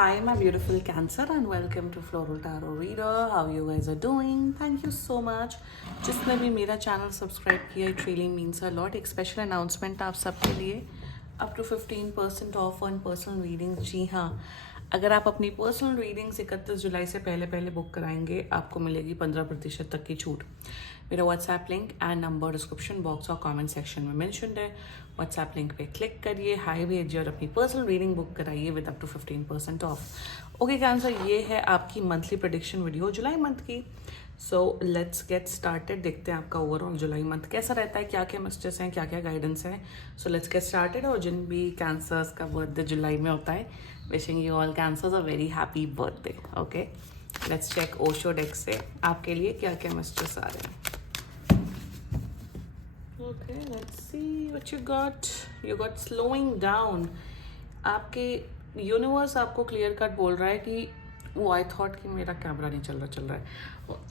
Hi, my beautiful Cancer, and welcome to Floral Tarot Reader. How you guys are doing? Thank you so much. जिसने भी मेरा channel subscribe किया, it really means a lot. एक special announcement आप सबके लिए, up to 15% off on personal readings. जी हाँ, अगर आप अपनी पर्सनल रीडिंग्स 31 जुलाई से पहले पहले बुक कराएंगे, आपको मिलेगी 15% तक की छूट. मेरा WhatsApp link and number description box और कमेंट सेक्शन में मेंशन्ड है. व्हाट्सएप लिंक पे क्लिक करिए, हाई भेजिए और अपनी पर्सनल रीडिंग बुक कराइए with up to 15% off. Okay Cancer, ये है आपकी मंथली प्रेडिक्शन वीडियो जुलाई मंथ की. So let's get started. देखते हैं आपका ओवरऑल जुलाई मंथ कैसा रहता है, क्या क्या मैसेजेस हैं, क्या क्या गाइडेंस है. सो लेट्स गेट स्टार्टेड. और जिन भी कैंसर्स का बर्थडे जुलाई में होता है, wishing you all Cancers a very happy birthday. Okay, let's check Osho deck से आपके लिए क्या क्या मैसेजेस आ रहे हैं. Okay, let's see what you got. You got slowing down. आपके यूनिवर्स आपको क्लियर कट बोल रहा है कि वो आई थॉट कि मेरा कैमरा नहीं चल रहा है.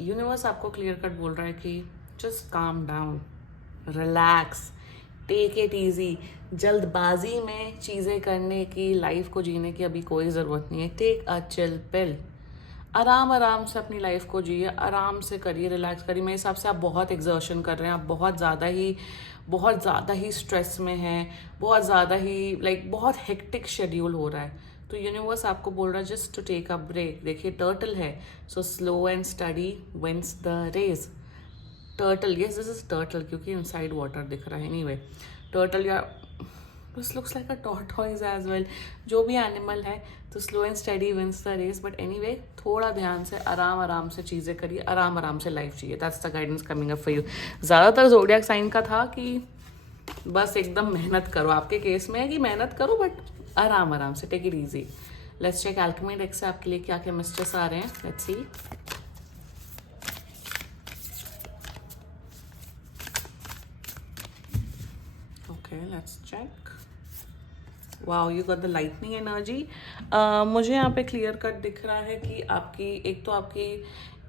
यूनिवर्स आपको क्लियर कट बोल रहा है कि just calm down, relax, take it easy. जल्दबाजी में चीज़ें करने की, लाइफ को जीने की अभी कोई ज़रूरत नहीं है. Take a chill pill. आराम आराम से अपनी लाइफ को जिए, आराम से करिए, रिलैक्स करिए. मेरे हिसाब से आप बहुत एग्जर्शन कर रहे हैं, आप बहुत ज़्यादा ही स्ट्रेस में हैं, बहुत ज़्यादा ही बहुत हेक्टिक शेड्यूल हो रहा है. तो यूनिवर्स आपको बोल रहा है just to take a break. देखिए टर्टल है, so slow and steady wins the race. Turtle, yes this is turtle क्योंकि इनसाइड वाटर दिख रहा है. एनीवे, टर्टल या this looks like a tortoise as well. जो भी एनिमल है, तो slow and steady wins the race. But anyway, थोड़ा ध्यान से आराम आराम से चीज़ें करिए, आराम आराम से लाइफ चाहिए. That's the guidance coming up for you. ज़्यादातर ज़ोडिएक साइन का था कि बस एकदम मेहनत करो. आपके केस में है कि मेहनत करो बट आराम आराम से, take it easy. Let's check alchemy deck से आपके लिए क्या क्या मैसेजेस आ रहे हैं. Let's see. Okay, let's check. Wow, you got the lightning energy. मुझे यहाँ पे क्लियर कट दिख रहा है कि आपकी एक तो आपकी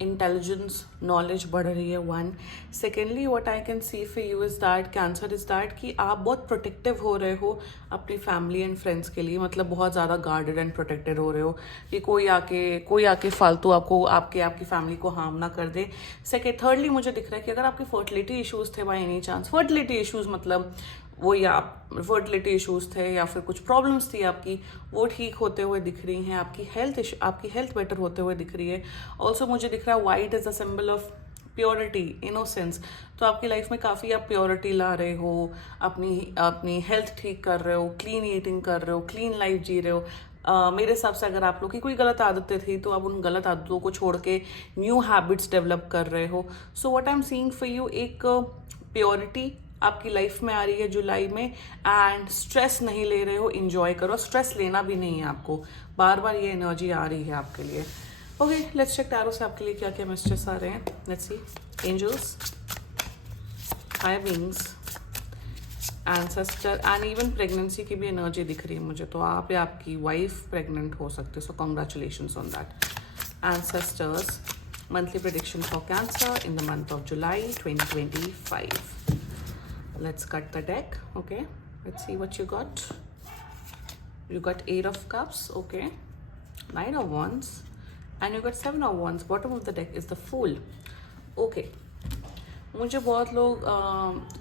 इंटेलिजेंस, नॉलेज बढ़ रही है. One, secondly what I can see for you is that cancer is that कि आप बहुत प्रोटेक्टिव हो रहे हो अपनी फैमिली एंड फ्रेंड्स के लिए. मतलब बहुत ज़्यादा गार्डेड एंड प्रोटेक्टेड हो रहे हो कि कोई आके फालतू आपकी फैमिली को हार्म ना कर दे. थर्डली मुझे दिख रहा है कि अगर आपके फर्टिलिटी इशूज़ थे by any chance, fertility issues मतलब वो या फर्टिलिटी इश्यूज थे या फिर कुछ प्रॉब्लम्स थी आपकी, वो ठीक होते हुए दिख रही हैं. आपकी हेल्थ बेटर होते हुए दिख रही है. ऑल्सो मुझे दिख रहा है white is a symbol of purity, innocence. तो आपकी लाइफ में काफ़ी आप प्योरिटी ला रहे हो, अपनी हेल्थ ठीक कर रहे हो, क्लीन ईटिंग कर रहे हो, क्लीन लाइफ जी रहे हो. मेरे हिसाब से अगर आप लोग की कोई गलत आदतें थी तो आप उन गलत आदतों को छोड़ के न्यू हैबिट्स डेवलप कर रहे हो. So what I am seeing for you, एक प्योरिटी आपकी लाइफ में आ रही है जुलाई में. एंड स्ट्रेस नहीं ले रहे हो, इंजॉय करो. स्ट्रेस लेना भी नहीं है आपको, बार बार ये एनर्जी आ रही है आपके लिए. ओके, लेट्स चेक टैरो से आपके लिए क्या क्या मैसेजेस आ रहे हैं. Let's see. Angels, higher beings, ancestor and even pregnancy की भी एनर्जी दिख रही है मुझे. तो आप या आपकी वाइफ प्रेग्नेंट हो सकते हो, सो congratulations on that. Ancestors, monthly prediction for cancer in the month of July 2025. Let's cut the deck. Okay, let's see what you got. You got 8 of cups. Okay, 9 of wands, and you got 7 of wands. Bottom of the deck is the fool. Okay, मुझे बहुत लोग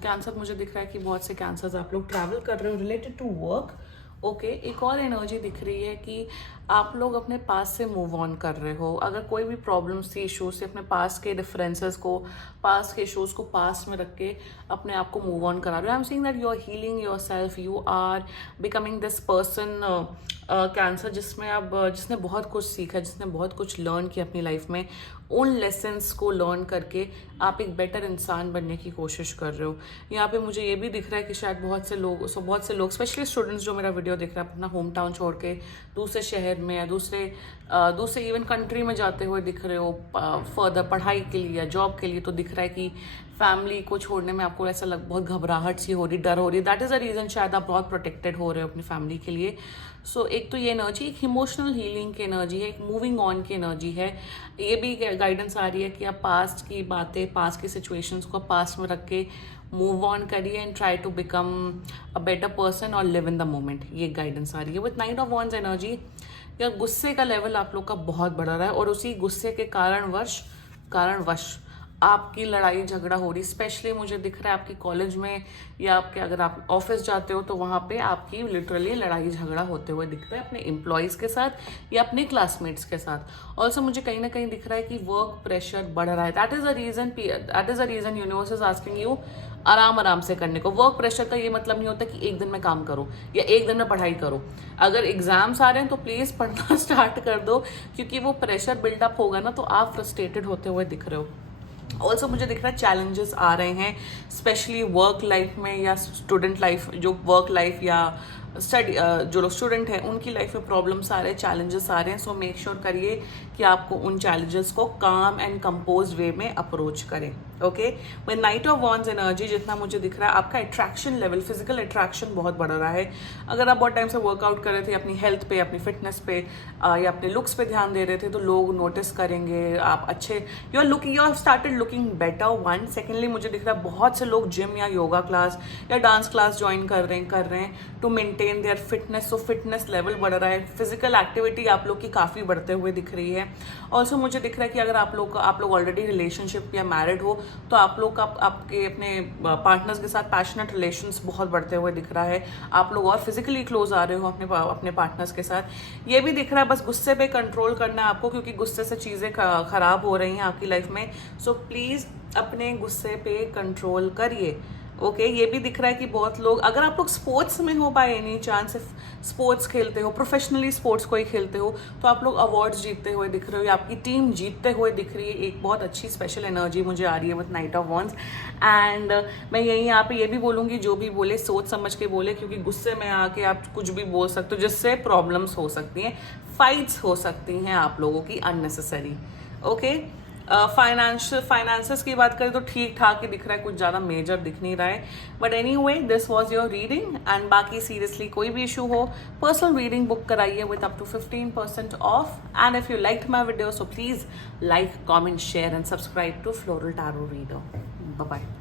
cancer मुझे दिख रहा है कि बहुत से कैंसर्स आप लोग ट्रैवल कर रहे हो रिलेटेड टू वर्क. ओके, एक और एनर्जी दिख रही है कि आप लोग अपने पास से मूव ऑन कर रहे हो. अगर कोई भी प्रॉब्लम्स थी, इशूज से, अपने पास के डिफरेंसेस को, पास के इशूज़ को पास में रख के अपने आप को मूव ऑन करा रहे हो. I am seeing that you are healing yourself, you are becoming this person Cancer जिसने बहुत कुछ सीखा, जिसने बहुत कुछ लर्न किया अपनी लाइफ में. उन लेसन्स को लर्न करके आप एक बेटर इंसान बनने की कोशिश कर रहे हो. यहाँ पे मुझे ये भी दिख रहा है कि शायद बहुत से लोग स्पेशली स्टूडेंट्स जो मेरा वीडियो देख रहे हैं, अपना होम टाउन छोड़ के दूसरे शहर में या दूसरे इवन कंट्री में जाते हुए दिख रहे हो फर्दर पढ़ाई के लिए या जॉब के लिए. तो दिख रहा है कि फैमिली को छोड़ने में आपको ऐसा बहुत घबराहट सी हो रही, डर हो रही. दैट इज़ अ रीज़न शायद आप बहुत प्रोटेक्टेड हो रहे हो अपनी फैमिली के लिए. सो एक तो ये एनर्जी एक इमोशनल हीलिंग की एनर्जी है, एक मूविंग ऑन की एनर्जी है. ये भी गाइडेंस आ रही है कि आप पास्ट की बातें, पास्ट की सिचुएशंस को पास्ट में रख के मूव ऑन करिए and try to become a better person और लिव इन द मोमेंट. ये गाइडेंस आ रही है with knight of wands energy. या गुस्से का लेवल आप लोग का बहुत बढ़ रहा है और उसी गुस्से के कारणवश आपकी लड़ाई झगड़ा हो रही। स्पेशली मुझे दिख रहा है आपकी कॉलेज में या आपके अगर आप ऑफिस जाते हो तो वहाँ पे आपकी लिटरली लड़ाई झगड़ा होते हुए दिख रहा है अपने एम्प्लॉयज़ के साथ या अपने क्लासमेट्स के साथ। ऑल्सो मुझे कहीं ना कहीं दिख रहा है कि वर्क प्रेशर बढ़ रहा है। That is a reason universe is asking you आराम से करने को। वर्क प्रेशर का ये मतलब नहीं होता कि एक दिन में काम करो या एक दिन में पढ़ाई करो। अगर एग्जाम्स आ रहे हैं तो प्लीज़ पढ़ना स्टार्ट कर दो, क्योंकि वो प्रेशर बिल्डअप होगा ना तो आप फ्रस्ट्रेटेड होते हुए दिख रहे हो। ऑल्सो मुझे दिख रहा है चैलेंजेस आ रहे हैं स्पेशली वर्क लाइफ में या स्टूडेंट लाइफ, जो वर्क लाइफ या स्टडी जो लोग स्टूडेंट हैं उनकी लाइफ में प्रॉब्लम्स आ रहे हैं, चैलेंजेस आ रहे हैं। सो मेक श्योर करिए कि आपको उन चैलेंजेस को काम एंड कंपोज वे में अप्रोच करें। Okay, with night of wands energy जितना मुझे दिख रहा है आपका अट्रैक्शन लेवल, फिजिकल अट्रैक्शन बहुत बढ़ रहा है। अगर आप बहुत टाइम से वर्कआउट कर रहे थे अपनी हेल्थ पे, अपनी फिटनेस पे या अपने लुक्स पे ध्यान दे रहे थे तो लोग नोटिस करेंगे आप अच्छे, you have started looking better. One secondly मुझे दिख रहा है बहुत से लोग जिम या योगा क्लास या डांस क्लास ज्वाइन कर रहे हैं to maintain their fitness. So fitness level बढ़ रहा है, फिजिकल एक्टिविटी आप लोग की काफ़ी बढ़ते हुए दिख रही है। ऑल्सो मुझे दिख रहा है कि अगर आप लोग ऑलरेडी रिलेशनशिप या मैरिड हो तो आप लोग का आपके अपने पार्टनर्स के साथ पैशनेट रिलेशंस बहुत बढ़ते हुए दिख रहा है। आप लोग और फिजिकली क्लोज आ रहे हो अपने पार्टनर्स के साथ। ये भी दिख रहा है बस गुस्से पे कंट्रोल करना है आपको, क्योंकि गुस्से से चीज़ें खराब हो रही हैं आपकी लाइफ में। सो प्लीज़ अपने गुस्से पे कंट्रोल करिए। ओके, ये भी दिख रहा है कि बहुत लोग, अगर आप लोग स्पोर्ट्स में हो बाय एनी चांस, स्पोर्ट्स खेलते हो, प्रोफेशनली स्पोर्ट्स को ही खेलते हो तो आप लोग अवार्ड्स जीतते हुए दिख रहे हो या आपकी टीम जीतते हुए दिख रही है। एक बहुत अच्छी स्पेशल एनर्जी मुझे आ रही है with night of wands. And मैं यही यहाँ पे ये भी बोलूँगी, जो भी बोले सोच समझ के बोले, क्योंकि गुस्से में आके आप कुछ भी बोल सकते हो जिससे प्रॉब्लम्स हो सकती हैं, फाइट्स हो सकती हैं आप लोगों की अननेसेसरी। ओके, फाइनेंसेस की बात करें तो ठीक ठाक ही दिख रहा है, कुछ ज़्यादा मेजर दिख नहीं रहा है। But anyway, this was your reading and बाकी सीरियसली कोई भी इशू हो पर्सनल रीडिंग बुक कराइए with up to 15% off. And if you like my video so please like, comment, share and subscribe to Floral Tarot Reader. Bye bye.